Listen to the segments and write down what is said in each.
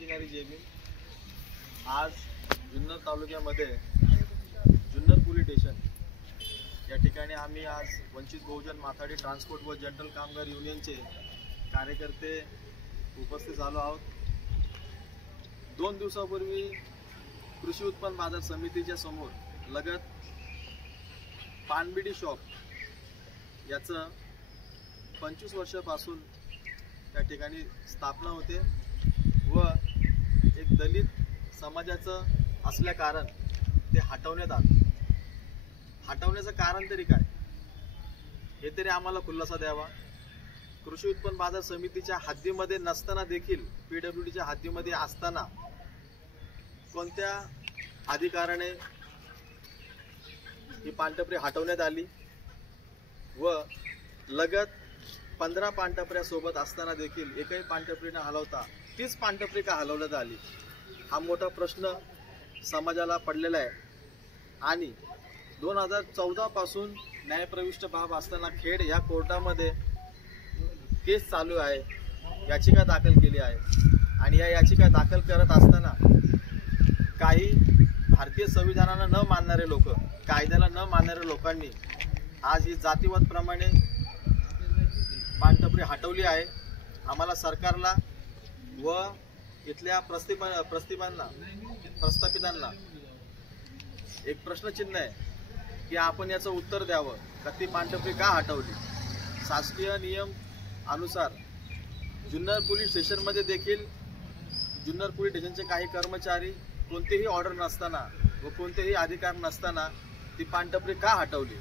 क्रांतिकारी जय भीम। आज जुन्नर तालुक्यामध्ये जुन्नर पोलीस स्टेशन या ठिकाणी आम्ही आज वंचित बहुजन माथाडी ट्रान्सपोर्ट व जनरल कामगार युनियनचे कार्यकर्ते उपस्थित झालो आहोत। 2 दिवसापूर्वी कृषी उत्पन्न बाजार समितीच्या समोर लगत पानबिडी शॉप याचं 25 वर्षापासून त्या ठिकाणी स्थापना होते व एक दलित समाजाचं असल्या कारण ते हटवण्यात आलं। हटवण्याचं कारण तरी काय हे तरी आम्हाला खुलासा द्यावा। कृषी उत्पन्न बाजार समितीच्या हद्दीमध्ये नसताना देखील पीडब्ल्यूडीच्या हद्दीमध्ये असताना कोणत्या अधिकाराने ही पानटपरी हटवण्यात आली व लगत 15 पानटपऱ्या सोबत असताना देखील एकही पानटपरी न हलवता 30 पानटपरी का हलवण्यात आली, हा मोठा प्रश्न समाजाला पडलेला आहे। आणि 2014 पासून न्यायप्रविष्ट बाब असताना खेड या कोर्टामध्ये केस चालू आहे, याचिका दाखल केली आहे आणि या याचिका दाखल करत असताना काही भारतीय संविधानाला न मानणारे लोक, कायद्याला न मानणाऱ्या लोकांनी आज ही जातीवाद प्रमाणे पानटपरी हटवली आहे। आम्हाला सरकारला व इथल्या प्रस्थापितांना एक प्रश्नचिन्ह आहे की आपण याचं उत्तर द्यावं का ती पानटपरी का हटवली। शासकीय नियम अनुसार जुन्नर पोलीस स्टेशनमध्ये देखील जुन्नर पोलीस स्टेशनचे काही कर्मचारी कोणतेही ऑर्डर नसताना व कोणतेही अधिकार नसताना ती पानटपरी का हटवली,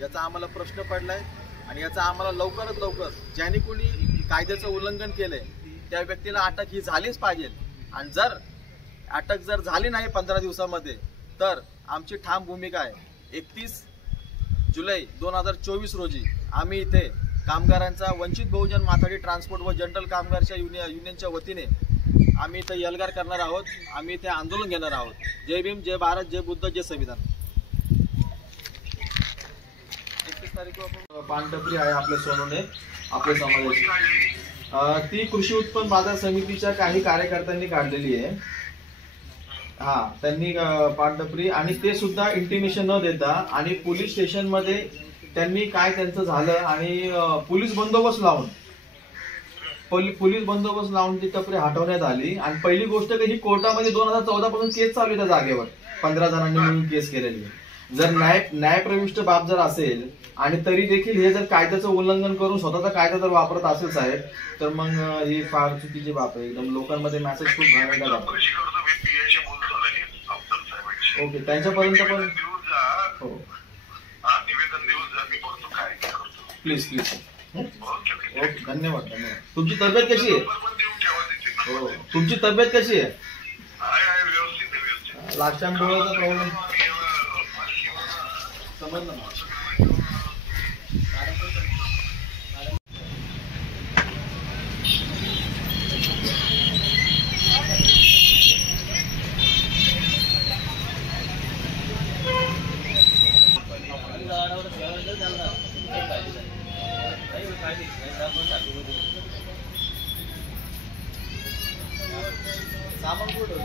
याचा आम्हाला प्रश्न पडलाय। आणि याचा आम्हाला लवकरात लवकर ज्यांनी कोणी कायद्याचं उल्लंघन केलंय त्या व्यक्तीला अटक ही झालीच पाहिजे। आणि जर अटक झाली नाही 15 दिवसामध्ये तर आमची ठाम भूमिका आहे 31 जुलै 2024 रोजी आम्ही इथे कामगारांचा वंचित बहुजन माथाडी ट्रान्सपोर्ट व जनरल कामगारच्या युनियनच्या वतीने आम्ही इथे एल्गार करणार आहोत। आम्ही इथे आंदोलन घेणार आहोत। जय भीम, जय भारत, जय बुद्ध, जय संविधान। 31 तारीख पानटपरी आहे आपल्या सोनूने आपल्या समाजाची, ती कृषी उत्पन्न बाजार समितीच्या काही कार्यकर्त्यांनी काढलेली आहे। त्यांनी पानटपरी आणि ते सुद्धा इंटिमेशन न देता आणि पोलीस स्टेशन मध्ये त्यांनी काय त्यांचं झालं आणि पोलीस बंदोबस्त लावून ती टपरी हटवण्यात आली। आणि पहिली गोष्ट की ही कोर्टामध्ये 2014 पासून केस चालू आहे त्या जागेवर 15 जणांनी मिळून केस केलेली आहे। जर न्यायप्रविष्ट बाब जर असेल आणि तरी देखील हे जर कायद्याचं उल्लंघन करून स्वतःचा कायदा जर वापरत असेल साहेब तर मग ही फार चुकीची बाब आहे। एकदम लोकांमध्ये मेसेज खूप घालवला जातो। ओके, त्यांच्यापर्यंत पण हो प्लीज ओके, धन्यवाद। तुमची तब्येत कशी आहे? हो, तुमची तब्येत कशी आहे? लास्ट टाइम डोळ्याचा प्रॉब्लेम समजलं ना? सामान कुठं